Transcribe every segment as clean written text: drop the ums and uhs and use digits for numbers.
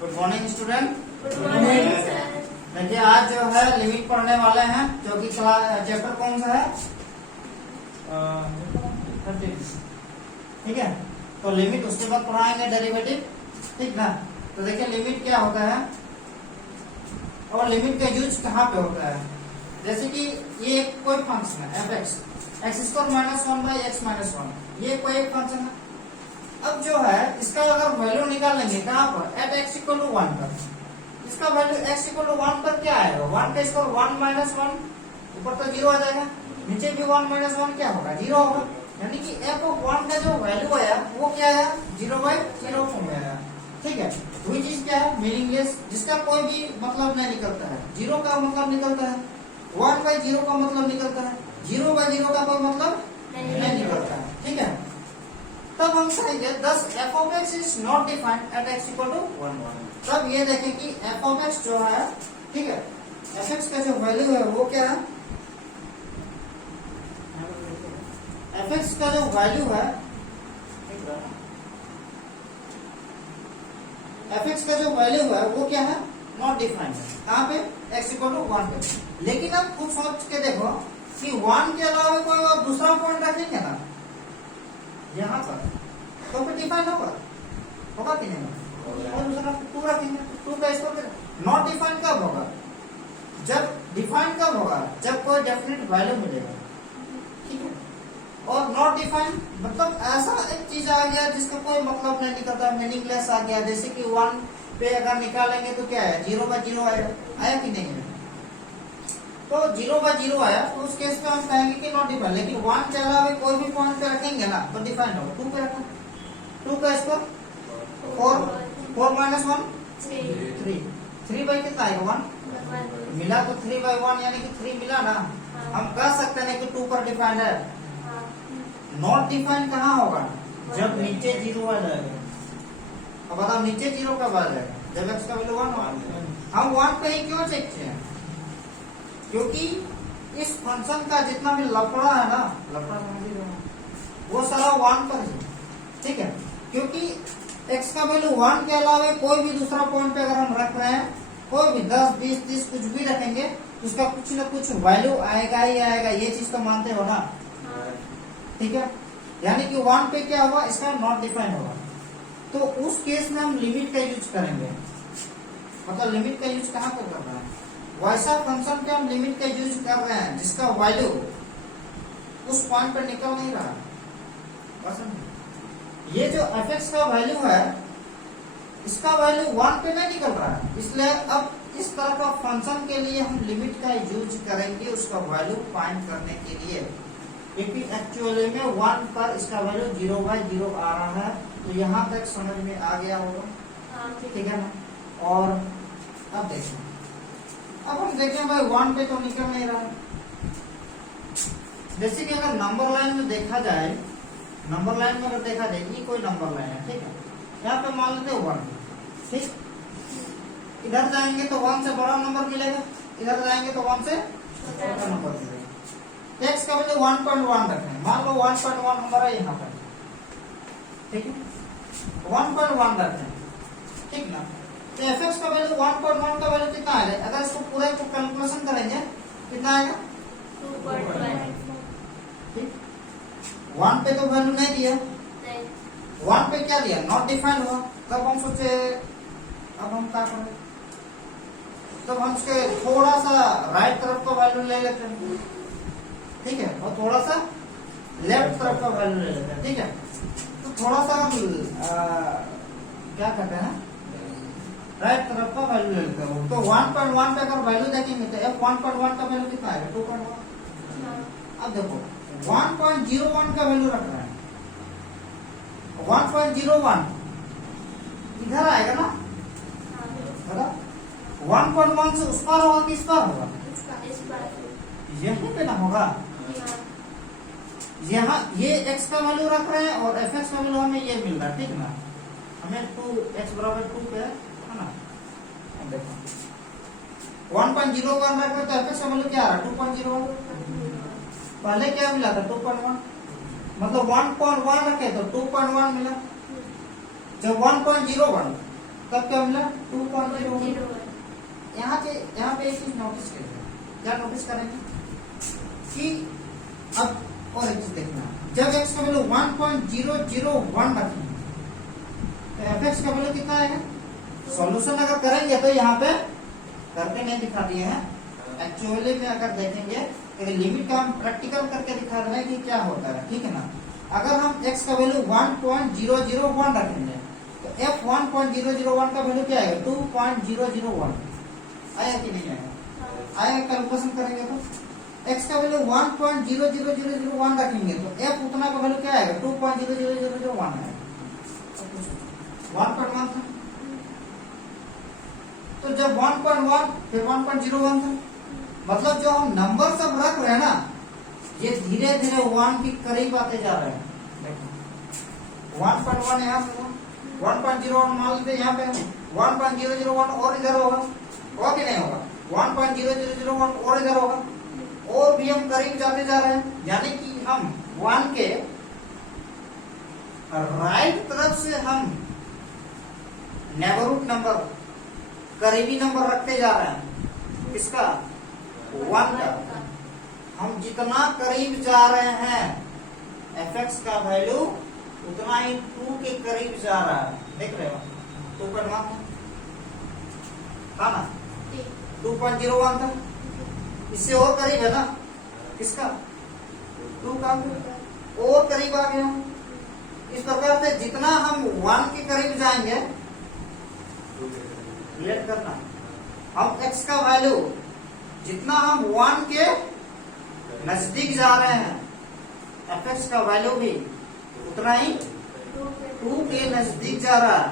Good morning student. Good morning sir. देखिए आज जो है लिमिट पढ़ने वाले हैं, जो कि क्लास चैप्टर कौन सा है 13। ठीक है, तो लिमिट उसके बाद पढ़ाएंगे डेरिवेटिव, ठीक ना। तो देखिए लिमिट क्या होता है और लिमिट का यूज कहाँ पे होता है। जैसे कि ये कोई फंक्शन है F x, x square minus 1 by x minus 1, ये कोई एक फंक्शन है। अब जो है इसका अगर वैल्यू निकालेंगे कहाँ पर, एट एक्स इक्वल टू 1 पर, इसका वैल्यू एक्स इक्वल टू 1 पर क्या आएगा, 1 का स्क्वायर 1 माइनस 1, ऊपर तो 0 आ जाएगा, नीचे भी 1 माइनस 1 क्या होगा, 0 होगा। यानी कि एफ ऑफ 1 का जो वैल्यू आया वो क्या आया, 0/0 फॉर्म में आया। ठीक है, वही चीज क्या है, मीनिंगलेस, जिसका कोई भी मतलब नहीं निकलता है। 0 का मतलब निकलता है, 1/0 का मतलब निकलता है, 0/0 का कोई मतलब नहीं निकलता है। ठीक है, तब हम कहेंगे thus f of x is not defined at x equal to 1 1। तब ये देखें कि f of x जो है, ठीक है, f x का जो वैल्यू है वो क्या है, f x का जो वैल्यू है, f x का जो वैल्यू है वो क्या है, नॉट डिफाइंड है। कहाँ पे, x equal to 1 पे। लेकिन अब खुद सोच के देखो कि 1 के अलावा कोई और दूसरा पॉइंट रखेंगे ना यहाँ पर, तो फिर डिफाइन होगा कि नहीं, और दूसरा 2 रखेंगे, 2 का स्क्वायर नॉट डिफाइन कब होगा, जब डिफाइन कब होगा, जब कोई डेफिनेट वैल्यू मिलेगा। ठीक है, और नॉट डिफाइन मतलब ऐसा एक चीज आ गया जिसका कोई मतलब नहीं निकलता, मीनिंगलेस आ गया। जैसे कि 1 पे अगर निकालेंगे तो क्या है, 0/0 आया कि नहीं है, तो 0/0 आया, तो उस केस में हम कहेंगे कि नॉट डिफाइन। लेकिन 1 के अलावा कोई भी पॉइंट पे रखेंगे ना तो डिफाइन होगा। 2 पे रखा, 2 का स्क्वायर 4 माइनस 1 3, 3 बाई कितना आएगा 1 मिला, तो 3/1 यानी कि 3 मिला ना। हम कह सकते हैं कि 2 पर डिफाइंड है। नॉट डिफाइन कहाँ होगा, जब नीचे 0 आ जाएगा। अब बताओ नीचे 0 कब आ जाएगा, जब x का वैल्यू 1 होगा। हम 1 पे ही क्यों चेक किए, क्योंकि इस फंक्शन का जितना भी लफड़ा है ना, लफड़ा समझ रहे हो, वो सारा 1 पर है। ठीक है, क्योंकि x का वैल्यू 1 के अलावा कोई भी दूसरा पॉइंट पे अगर हम रख रहे हैं, कोई भी 10 20 30 कुछ भी रखेंगे तो उसका कुछ ना कुछ वैल्यू आएगा ही आएगा। ये चीज तो मानते हो ना। ठीक है, यानी कि 1 पे क्या होगा, इसका नॉट डिफाइन होगा। तो उस केस में हम लिमिट का यूज करेंगे। मतलब लिमिट का यूज कहाँ पर करना है, वैसा फंक्शन पे हम लिमिट का यूज कर रहे हैं जिसका वैल्यू उस पॉइंट पर निकल नहीं रहा। ये जो f(x) का वैल्यू है, इसका वैल्यू 1 पे नहीं निकल रहा है, इसलिए अब इस तरह का फंक्शन के लिए हम लिमिट का यूज करेंगे उसका वैल्यू फाइंड करने के लिए। क्योंकि एक्चुअली में 1 पर इसका वैल्यू 0/0 आ रहा है। तो यहाँ तक समझ में आ गया होगा, ठीक है ना। और अब देखें, अब हम देखें भाई 1 पे तो निकल नहीं रहा। जैसे कि अगर नंबर लाइन में देखा जाए, नंबर लाइन में अगर देखा जाए, ये कोई नंबर लाइन है, ठीक है, यहाँ पे मान लेते 1, ठीक। इधर जाएंगे तो 1 से बड़ा नंबर मिलेगा, इधर जाएंगे तो 1 से छोटा नंबर मिलेगा। x का वैल्यू 1.1 रखें, मान लो 1.1 हमारा यहाँ पर, ठीक है, 1.1 रखें, ठीक ना। तो f(x) का वैल्यू 1.1 का वैल्यू कितना आएगा, अगर इसको पूरे को कैलकुलेशन करेंगे कितना आएगा 2.1। ठीक, 1 पे तो वैल्यू नहीं दिया, 1 पे क्या दिया, नॉट डिफाइंड हुआ। तब हम सोचे अब हम क्या करें, तब हम उसके थोड़ा सा राइट तरफ का वैल्यू ले लेते हैं, ठीक है, और थोड़ा सा लेफ्ट तरफ का वैल्यू ले लेते हैं। ठीक है, तो थोड़ा सा हम क्या करते हैं, राइट तरफ का वैल्यू ले लेते हैं। तो 1.1 पे अगर वैल्यू देखेंगे तो f1.1 का वैल्यू कितना आएगा, 2.1। अब देखो 1.01 का वैल्यू रख रहे हैं, 1.01 इधर आएगा ना, बताओ 1.1 से उस पार होगा कि इस पार होगा, यहीं पे ना होगा। यहाँ ये x का वैल्यू रख रहे हैं और f(x) का वैल्यू हमें ये मिल रहा है, ठीक ना। हमें 2x बराबर 2 पे है ना। देखो 1.01 रख रहे तो f(x) का वैल्यू क्या आ रहा है, 2.01। पहले क्या मिला था 2.1, मतलब 1.1 रखे तो 2.1 मिला। जब 1.01 तब क्या मिला 2.01। 2.01। यहाँ पे एक चीज नोटिस करेंगे, क्या नोटिस करेंगे कि अब और एक चीज देखना, जब x का वैल्यू 1.001 रखेंगे तो fx का वैल्यू कितना आएगा। सॉल्यूशन अगर करेंगे तो यहाँ पे करके नहीं दिखा दिए हैं, एक्चुअली में अगर देखेंगे तो लिमिट का हम प्रैक्टिकल करके दिखा रहे हैं कि क्या होता है, ठीक है ना। अगर हम x का वैल्यू 1.001 रखेंगे तो f 1.001 का वैल्यू क्या आएगा 2.001 आया कि नहीं आया, आया। कैलकुलेशन करेंगे तो x का वैल्यू 1.00001 रखेंगे तो f उतना का वैल्यू क्या आएगा 2.00001 आएगा। 1.1 था तो जब 1.1 फिर 1.01 था, मतलब जो हम नंबर सब रख रहे हैं ना ये धीरे धीरे 1 के करीब आते जा रहे हैं। देखो 1.1 यहाँ पे 1.01 मान लेते यहाँ पे 1.001 और इधर होगा कि नहीं होगा, 1.0001 और इधर होगा, और भी हम करीब जाते जा रहे हैं, यानी कि हम 1 के राइट तरफ से हम नेबरहुड नंबर करीबी नंबर रखते जा रहे हैं। किसका 1 का। हम जितना करीब जा रहे हैं fx का वैल्यू उतना ही 2 के करीब जा रहा है, देख रहे हो 2.1 था ना, 2.01 था, इससे और करीब है ना किसका 2 का, और करीब आ गया। इस प्रकार से जितना हम 1 के करीब जाएंगे, रिलेट करना, हम x का वैल्यू जितना हम 1 के नजदीक जा रहे हैं fx का वैल्यू भी उतना ही 2 के नजदीक जा रहा है।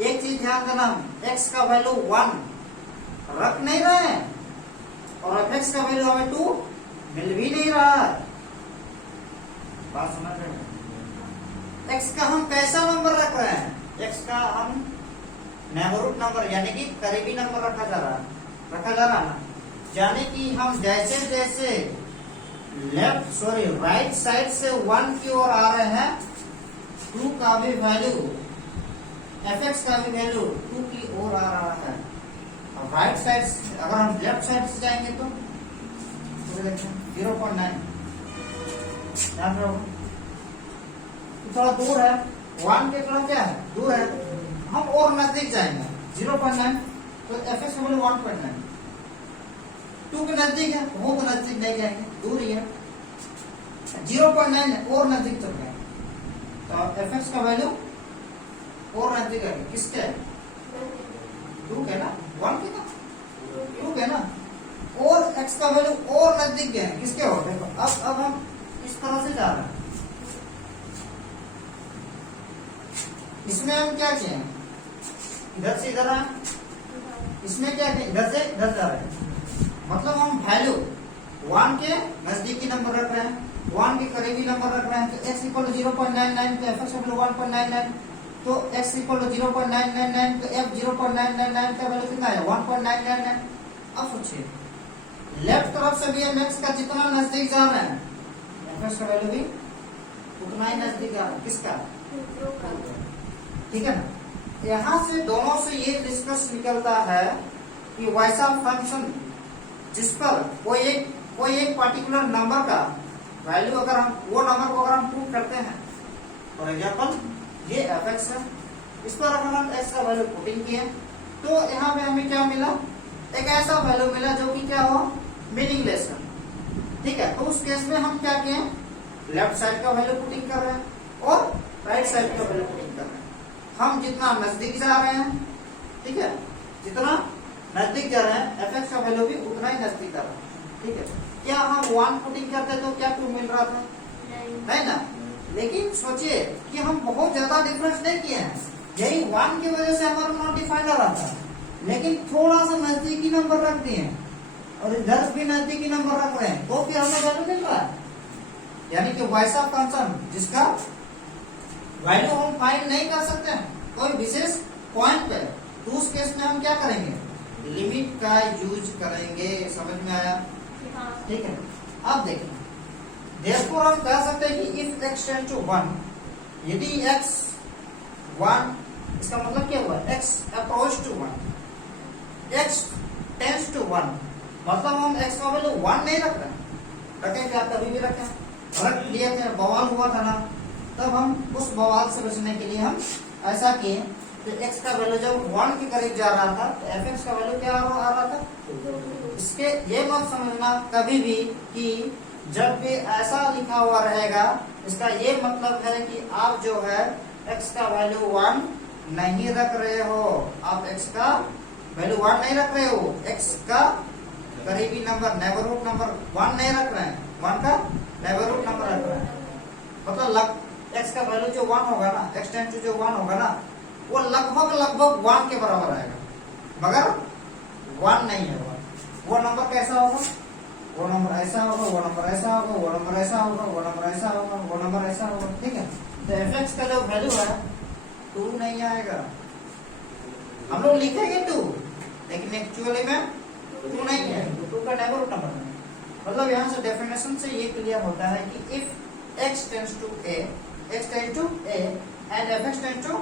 एक चीज ध्यान देना, x का वैल्यू 1 रख नहीं रहे हैं और fx का वैल्यू हमें 2 मिल भी नहीं रहा है। बात समझ रहे हैं, x का हम कैसा नंबर रख रहे हैं, x का हम नेबरहुड नंबर यानी कि करीबी नंबर रखा जा रहा है ना, यानी कि हम जैसे जैसे राइट साइड से 1 की ओर आ रहे हैं 2 का भी वैल्यू fx का भी वैल्यू 2 की ओर आ रहा है। और राइट साइड से अगर हम लेफ्ट साइड से जाएंगे तो 0.9 याद रखो, थोड़ा दूर है 1 के थोड़ा क्या है दूर है, हम और नजदीक जाएंगे 0.9 तो fx का वैल्यू 1.9, 2 के नजदीक है वो तो नजदीक नहीं जाएंगे, दूर ही है, 0.9 और नजदीक चल गए तो fx का वैल्यू और नजदीक है किसके 2 के ना, 1 के ना 2 के ना, और x का वैल्यू और नजदीक गए किसके हो। देखो अब हम इस तरह से जा रहे हैं, इसमें हम क्या किए इधर से इधर आए, इसमें क्या किए इधर से इधर जा रहे हैं, मतलब हम वैल्यू 1 के नजदीकी नंबर रख रहे हैं, 1 के करीबी नंबर रख रहे हैं। तो x इक्वल 0.99 तो fx का वैल्यू 1.99, तो x इक्वल 0.999 तो f 0.999 का वैल्यू कितना है 1.999। अब सोचिए लेफ्ट तरफ से भी हम x का जितना नजदीक जा रहे हैं fx का वैल्यू भी उतना ही नजदीक जा रहा है किसका, ठीक है ना। यहाँ से दोनों से ये निष्कर्ष निकलता है कि वैसा फंक्शन जिस पर कोई एक पर्टिकुलर नंबर का वैल्यू अगर हम वो नंबर को अगर हम प्रूव करते हैं, फॉर एग्जांपल ये fx है, इस पर अगर हम x का वैल्यू पुटिंग किए तो यहाँ पे हमें क्या मिला, एक ऐसा वैल्यू मिला जो कि क्या हो मीनिंगलेस है, ठीक है। तो उस केस में हम क्या किए लेफ्ट साइड का वैल्यू पुटिंग कर रहे हैं और राइट साइड का वैल्यू पुटिंग कर रहे हैं। हम जितना नजदीक जा रहे हैं, ठीक है, जितना नजदीक जा रहे हैं fx का वैल्यू भी उतना ही नजदीक जा रहा है, ठीक है। क्या हम 1 पुटिंग करते तो क्या 2 मिल रहा था, नहीं ना। लेकिन सोचिए कि हम बहुत ज्यादा डिफरेंस नहीं किए हैं, यही 1 की वजह से हमारा नॉट डिफाइंड आ रहा था, लेकिन थोड़ा सा नजदीकी नंबर रख दिए और इधर भी नजदीकी नंबर रख रहे हैं तो फिर हमें वैल्यू मिल रहा है, यानी कि वैसा फंक्शन जिसका वैल्यू हम फाइंड नहीं कर सकते हैं कोई विशेष पॉइंट पे, तो उस केस में हम क्या करेंगे लिमिट का यूज करेंगे। समझ में आया, ठीक है। अब देखिए देयरफॉर हम कह सकते हैं कि इफ x टेंड टू 1, यदि x 1 इसका मतलब क्या हुआ, x approach to 1, x tends to 1, मतलब हम x का वैल्यू 1 नहीं रख रहे, रखें क्या, कभी भी रखें, रख लिए थे, बवाल हुआ था ना, तब हम उस बवाल से बचने के लिए हम ऐसा किए, तो x का वैल्यू जब 1 के करीब जा रहा था तो fx का वैल्यू क्या आ रहा था। इसके ये मत समझना कभी भी कि जब भी ऐसा लिखा हुआ रहेगा, इसका ये मतलब है कि आप जो है x का वैल्यू 1 नहीं रख रहे हो, आप x का वैल्यू 1 नहीं रख रहे हो, x का करीबी नंबर, नेबरहुड नंबर 1 नहीं रख रहे हैं, 1 का नेबरहुड नंबर रख रहे हैं, मतलब x का वैल्यू जो 1 होगा ना, x टेंड टू जो 1 होगा ना, वो लगभग 1 के बराबर आएगा, मगर 1 नहीं है। वो नंबर कैसा होगा, वो नंबर ऐसा होगा, वो नंबर ऐसा होगा, वो नंबर ऐसा होगा, वो नंबर ऐसा होगा, वो नंबर ऐसा होगा, ठीक है। तो fx का जो वैल्यू है 2 नहीं आएगा, हम लोग लिखेंगे 2, लेकिन एक्चुअली में 2 नहीं है, 2 का नेबरहुड नंबर नहीं। मतलब यहाँ से डेफिनेशन से ये क्लियर होता है कि if x tends to a and fx tends to,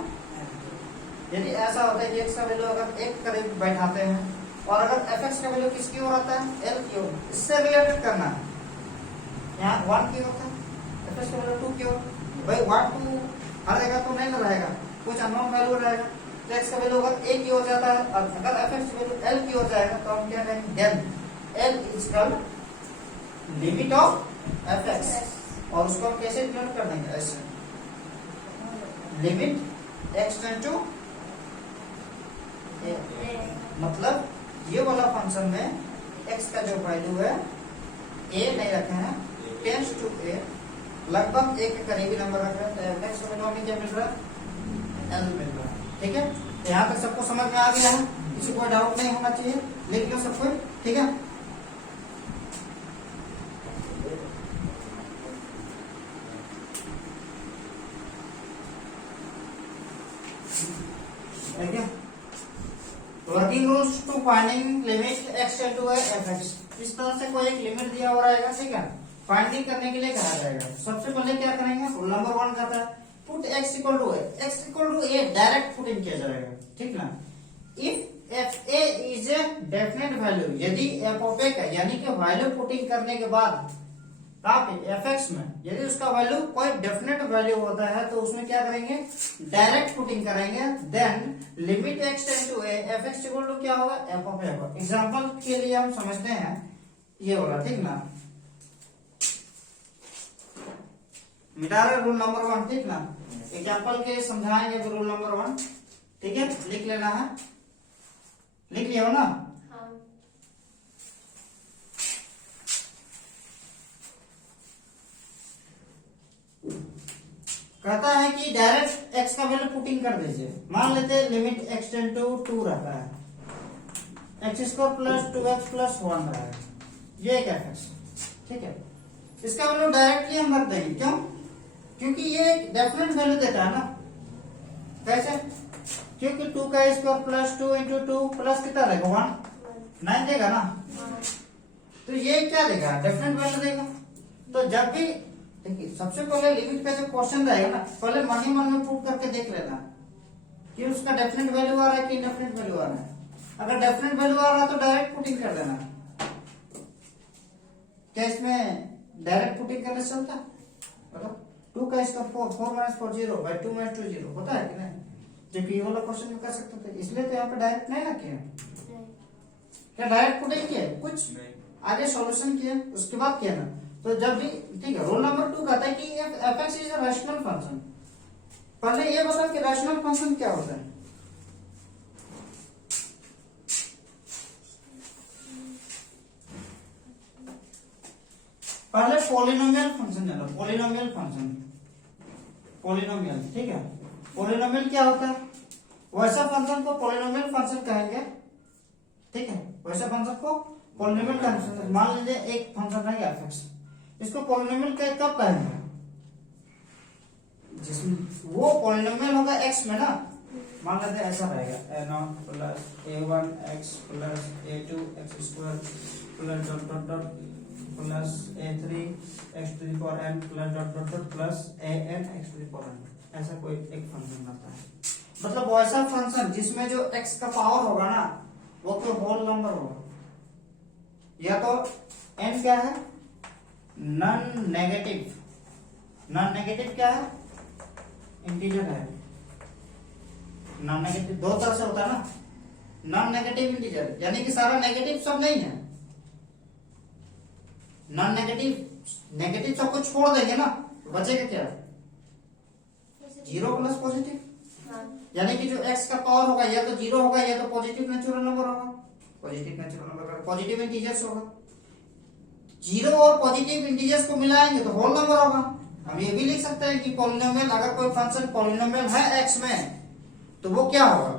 यदि ऐसा होता है कि x का वैल्यू अगर 1 करीब बैठाते हैं और अगर fx का वैल्यू किसकी ओर आता है, l की ओर, इससे रिलेटेड करना है, यहाँ 1 की ओर था, fx का वैल्यू 2 की ओर, भाई 1 2 हर जगह तो नहीं रहेगा, कुछ अननोन वैल्यू रहेगा, तो x का वैल्यू अगर a की ओर जाता है और अगर fx का वैल्यू l की ओर जाएगा तो हम क्या कहेंगे, then l is called limit of fx, और उसको हम कैसे डिनोट कर देंगे, ऐसे लिमिट x टेंड टू, मतलब ये वाला फंक्शन में x का जो वैल्यू है a नहीं रखे हैं, टेंड्स टू a, लगभग 1 के करीबी नंबर रख रहे हैं, तो x का वैल्यू हमें क्या मिल रहा है, l मिल रहा है, ठीक है। तो यहाँ तक सबको समझ में आ गया है, किसी कोई डाउट नहीं होना चाहिए, लिख लो सबको, ठीक है। ठीक है, working rules to finding limit x tend to fx, इस तरह से कोई एक लिमिट दिया हुआ रहेगा, ठीक है, फाइंडिंग करने के लिए कहा जाएगा। सबसे पहले क्या करेंगे, रूल नंबर 1 कहता है put x equal to a, direct put in किया जाएगा, ठीक ना। If f a is a definite value, यदि f ऑफ a का यानी कि वैल्यू पुटिंग करने के बाद आप fx में यदि उसका वैल्यू कोई डेफिनेट वैल्यू होता है तो उसमें क्या करेंगे, डायरेक्ट पुटिंग करेंगे, then limit x tend to a, fx equal to क्या होगा, f ऑफ a होगा। एग्जांपल के लिए हम समझते हैं ये होगा, ठीक ना, मिटा रहे रूल नंबर 1, ठीक ना, एग्जांपल के समझाएंगे रूल नंबर 1, ठीक है, लिख लेना है, लिख लिया हो ना। कहता है कि डायरेक्ट x का वैल्यू पुटिंग कर दीजिए, मान लेते हैं लिमिट x टेंड टू 2 रहता है, x square plus 2x plus 1 रहा है, ये एक fx, ठीक है, इसका वैल्यू डायरेक्टली हम रख देंगे, क्यों, क्योंकि ये एक डेफिनेट वैल्यू देता है ना, कैसे, क्योंकि 2 का स्क्वायर प्लस 2 इंटू 2 प्लस कितना देगा, 1 9 देगा ना, तो ये क्या देगा, डेफिनेट वैल्यू देगा। तो जब भी देखिए, सबसे पहले लिमिट का जो क्वेश्चन रहेगा ना, पहले मन ही मन में प्रूव करके देख लेना कि उसका डेफिनेट वैल्यू आ रहा है कि इनडेफिनेट वैल्यू आ रहा है। अगर डेफिनेट वैल्यू आ रहा है तो डायरेक्ट पुटिंग कर देना। क्या इसमें डायरेक्ट पुटिंग करने से चलता है, मतलब 2 का स्क्वायर 4 माइनस 4 0 बाई 2 माइनस 2 0 होता है कि नहीं, जबकि ये वाला क्वेश्चन में कर सकते थे, इसलिए तो यहाँ पे डायरेक्ट नहीं ना किया, क्या डायरेक्ट पुटिंग किया, कुछ आगे सॉल्यूशन किया उसके बाद किया ना। तो जब भी, ठीक है, रूल नंबर 2 कहता है कि fx is a rational function. पहले ये बताओ कि रैशनल फंक्शन क्या होता है। पहले पॉलिनोमियल फंक्शन जानो, पॉलिनोमियल फंक्शन, पॉलिनोमियल, ठीक है, पॉलिनोमियल क्या होता है, वैसा फंक्शन को पॉलिनोमियल फंक्शन कहेंगे, ठीक है, वैसा फंक्शन को पॉलिनोमियल फंक्शन। मान लीजिए एक फंक्शन है fx, इसको पॉलिनोमियल कब कहेंगे, जिसमें वो पॉलिनोमियल होगा x में ना, मान लेते हैं ऐसा रहेगा a0 plus a1 x plus a2 x square plus dot dot dot plus a3 x to the power n plus dot dot dot plus an x to the power n, ऐसा कोई एक फंक्शन आता है। मतलब वैसा function जिसमें जो x का पावर होगा ना वो तो होल नंबर होगा, या तो n क्या है, नॉन नेगेटिव। नॉन नेगेटिव क्या है, इंटीजर है। नॉन नेगेटिव दो तरह से होता है ना, नॉन नेगेटिव इंटीजर यानी कि सारा नेगेटिव सब नहीं है। नॉन नेगेटिव नेगेटिव सबको छोड़ देंगे ना, बचेगा क्या, जीरो प्लस पॉजिटिव, यानी कि जो x का पावर होगा या तो जीरो होगा या तो पॉजिटिव नेचुरल नंबर होगा। Positive natural number positive integers होगा, जीरो और पॉजिटिव इंटीजर्स को मिलाएंगे तो होल नंबर होगा। हम ये भी लिख सकते हैं कि पॉलिनोमियल, अगर कोई फंक्शन पॉलिनोमियल है x में तो वो क्या होगा,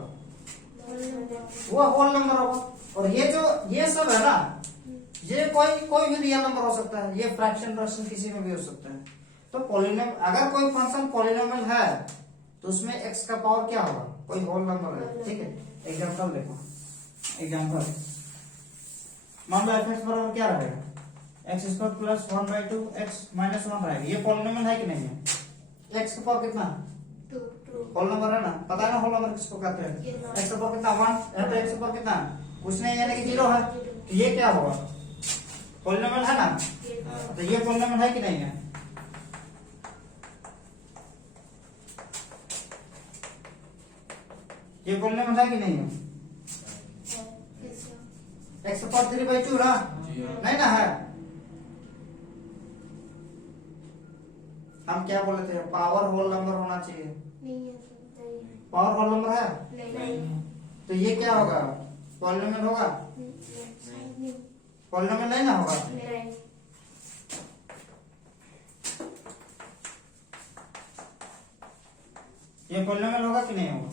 वो होल नंबर होगा। और ये सब है ना, ये कोई भी रियल नंबर हो सकता है, ये फ्रैक्शन किसी में भी हो सकता है। तो पॉलिनोमियल, अगर कोई फंक्शन पॉलिनोमियल है तो उसमें x का पावर क्या होगा, कोई होल नंबर है। ठीक है, एग्जांपल देखो, एग्जांपल मान लो f(x) बराबर क्या रहेगा, x² प्लस 1/2 x माइनस 1 रहेगा। ये पॉलिनोमियल है कि नहीं है, x का पावर कितना, होल नंबर है ना, पता है ना होल नंबर किसको कहते हैं, x का पावर कितना 1 है, तो x का पावर कितना कुछ नहीं यानी कि जीरो है, तो ये क्या होगा, पॉलिनोमियल है ना। तो ये पॉलिनोमियल है कि नहीं है, ये पॉलिनोमियल है कि नहीं है, x का पावर 3/2 ना, नहीं ना है। हम क्या बोले थे, पावर होल नंबर होना चाहिए, पावर होल नंबर है, तो ये क्या होगा, पॉलिनोमियल होगा, पॉलिनोमियल नहीं ना होगा। ये पॉलिनोमियल होगा कि नहीं होगा,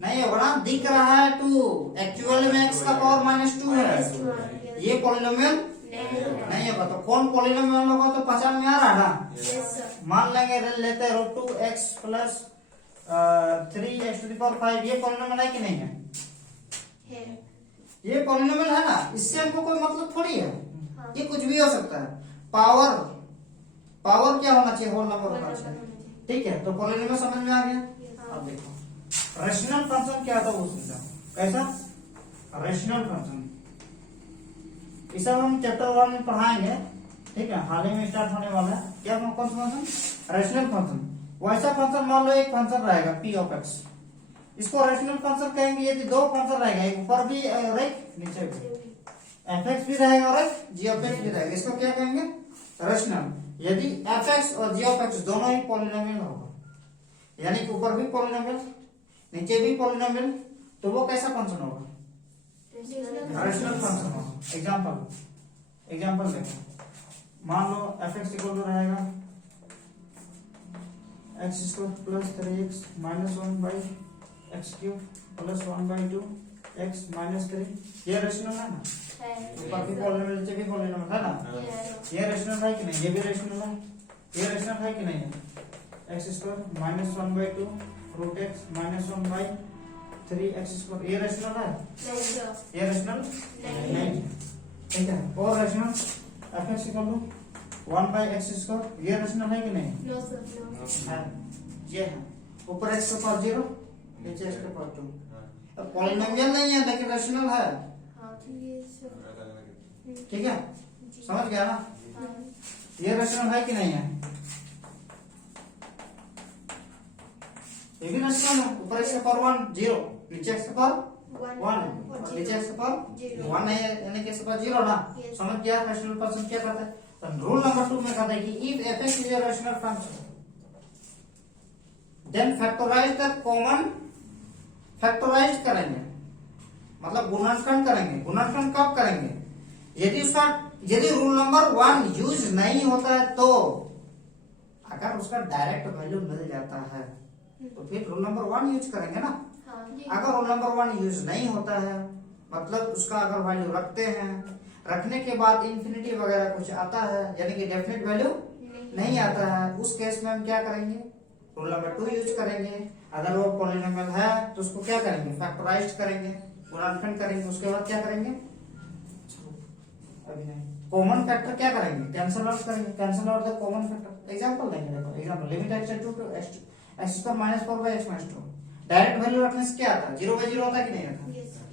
नहीं होगा ना, दिख रहा है 2, एक्चुअल में x का पावर -2 है, ये पॉलिनोमियल नहीं होगा। तो कौन पॉलिनोमियल होगा तो पहचान में आ रहा है ना। मान लेंगे लेते हैं √2x प्लस 3x⁵, ये पॉलिनोमियल है कि नहीं है, ये पॉलिनोमियल है ना, इससे हमको कोई मतलब थोड़ी है, ये कुछ भी हो सकता है। पावर क्या होना चाहिए, होल नंबर होना चाहिए। ठीक है, तो पॉलिनोमियल समझ में आ गया। अब देखो रेशनल फंक्शन क्या था वो समझा, कैसा रेशनल फंक्शन, इसे हम चैप्टर 1 में पढ़ाएंगे। ठीक है, हाल ही में स्टार्ट होने वाला है। क्या कौन सा फंक्शन, रेशनल फंक्शन। वैसा फंक्शन मान लो एक फंक्शन रहेगा p(x), इसको रेशनल फंक्शन कहेंगे यदि दो फंक्शन रहेगा, एक ऊपर भी और एक नीचे भी, f(x) भी रहेगा और एक g(x) भी रहेगा, इसको क्या कहेंगे, रेशनल। यदि f(x) और g(x) दोनों ही पॉलिनोमियल होगा, यानी कि ऊपर भी पॉलिनोमियल नीचे भी पॉलिनोमियल, तो वो कैसा फंक्शन होगा, रेशनल फंक्शन होगा। एग्जांपल देखो, मान लो f(x) इक्वल टू रहेगा x² plus 3x minus 1/x³ plus 1/2 x minus 3, ये रेशनल है ना, ऊपर भी पॉलिनोमियल नीचे भी पॉलिनोमियल है ना, ये रेशनल है कि नहीं, ये भी रेशनल है, ये रेशनल है कि नहीं है, x² minus 1/2 √x minus 1/3x², ये रेशनल है, ये रेशनल नहीं। ठीक है, और rational f(x) equal to 1/x², ये रेशनल है कि नहीं, है, ये है, ऊपर x का पावर 0 नीचे x का पावर 2। अब पॉलिनोमियल नहीं है लेकिन रेशनल है। ठीक है, समझ गया ना, ये रेशनल है कि नहीं है, ये भी रेशनल है, ऊपर x का पावर 1 0 नीचे x का पावर 1 नीचे x का पावर 1 है, यानी कि x का पावर 0 ना। समझ गया, रेशनल फंक्शन क्या करता है। तो रूल नंबर 2 में कहता है कि if f(x) is a rational function then factorise the common, factorise करेंगे मतलब गुणनखंड करेंगे। गुणनखंड कब करेंगे, यदि रूल नंबर 1 यूज नहीं होता है, तो अगर उसका डायरेक्ट वैल्यू मिल जाता है तो फिर रूल नंबर 1 यूज करेंगे ना। अगर रूल नंबर 1 यूज नहीं होता है, मतलब उसका अगर वैल्यू रखते हैं, रखने के बाद इंफिनिटी वगैरह कुछ आता है, यानी कि डेफिनेट वैल्यू नहीं आता है, उस केस में हम क्या करेंगे, रूल नंबर 2 यूज करेंगे। अगर वो पॉलिनोमियल है तो उसको क्या करेंगे, फैक्टराइज करेंगे, गुणनखंड करेंगे। उसके बाद क्या करेंगे, अभी नहीं, कॉमन फैक्टर क्या करेंगे, कैंसिल आउट करेंगे, cancel out the common factor. Example देंगे, देखो example, limit x → x square minus 4/x-2। Direct value रखने से क्या आता है, 0/0 होता है कि नहीं आता,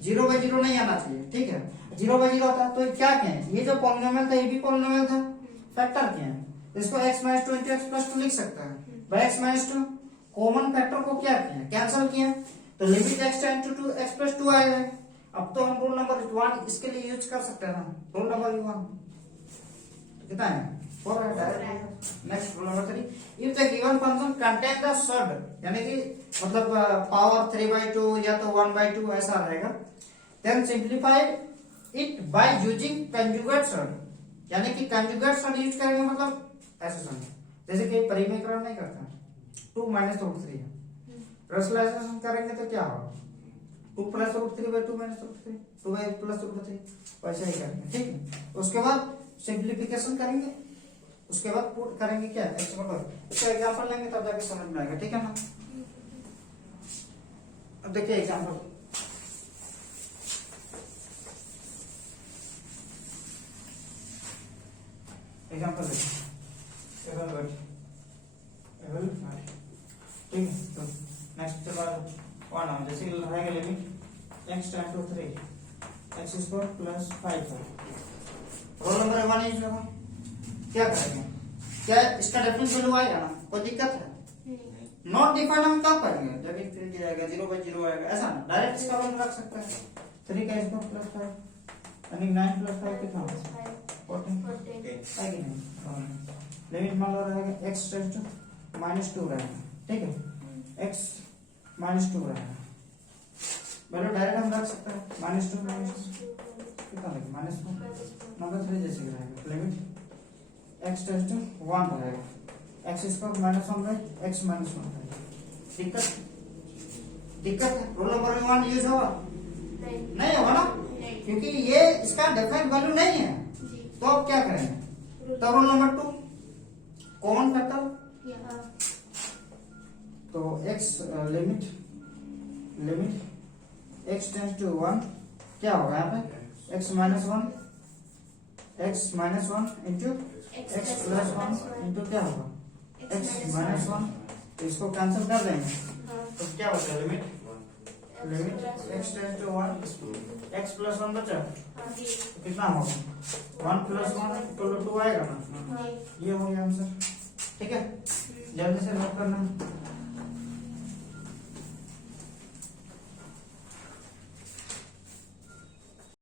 0/0 नहीं आना चाहिए, ठीक है। 0/0 होता तो क्या क्या है, ये जो पॉलिनोमियल था ये भी पॉलिनोमियल था, फैक्टर क्या है, इसको x-2 into x+2 लिख सकता है। बाय x-2 कॉमन फैक्टर को क्या किया, कैंसिल किया, तो limit x tend to x+2 आएगा। अब तो हम रोल नंबर 1 इसके लिए यूज कर सकते हैं ना, रोल नंबर 1 कितना है 4 है direct. Next roll number 3, if the given function contain the शब्द यानी कि मतलब पावर 3/2 या तो 1/2 ऐसा रहेगा, then simplify it by using conjugate शब्द, यानी कि कंजुगेट शब्द यूज करेंगे, मतलब ऐसे समझो जैसे कि परिमेयकरण नहीं करता 2 - √3 है, रेशनलाइजेशन करेंगे तो क्या होगा 2 + √3/2 - √3 2 + √3 वैसे ही करेंगे, ठीक है। उसके बाद सिंप्लीफिकेशन करेंगे, उसके बाद पुट करेंगे क्या x बराबर, इसका एग्जांपल लेंगे तब जाके समझ में आएगा, ठीक है ना। अब देखिए एग्जांपल, एग्जांपल देखिए ठीक है। तो नेक्स्ट के बाद 1 जैसे रहेगा limit x tend to 3 x² + 5 roll number 1 use होगा, क्या करेंगे, क्या इसका डेफिनेट वैल्यू आएगा ना, कोई दिक्कत है, नॉट डिफाइन हम कब करेंगे जब ये फिर जाएगा 0/0 आएगा, ऐसा ना डायरेक्ट इसका वैल्यू रख सकते हैं 3 का स्क्वायर + 5 यानी 9 + 5 कितना होगा 14 है कि नहीं। लिमिट मान लो रहेगा x टेंड टू -2 रहेगा, ठीक है, x -2 रहेगा, वैल्यू डायरेक्ट हम रख सकते हैं -2 कितना लगेगा -2 नंबर 3 जैसे रहेगा, लिमिट x टेंड टू 1 रहेगा, x² - 1/x - 1 रहेगा। दिक्कत है, रोल नंबर 1 यूज होगा नहीं होगा ना, क्योंकि ये इसका डेफिनेट वैल्यू नहीं है, तो अब क्या करेंगे, तो रोल नंबर 2 कॉमन फैक्टर, तो x limit x tend to 1 क्या होगा यहाँ पे x - 1 into x + 1 into क्या होगा x - 1, तो इसको कैंसिल कर देंगे, तो क्या होगा limit x tend to 1 x + 1 बचा, तो कितना होगा 1 + 1 = 2 आएगा ना, ये हो गया आंसर, ठीक है। जल्दी से नोट करना।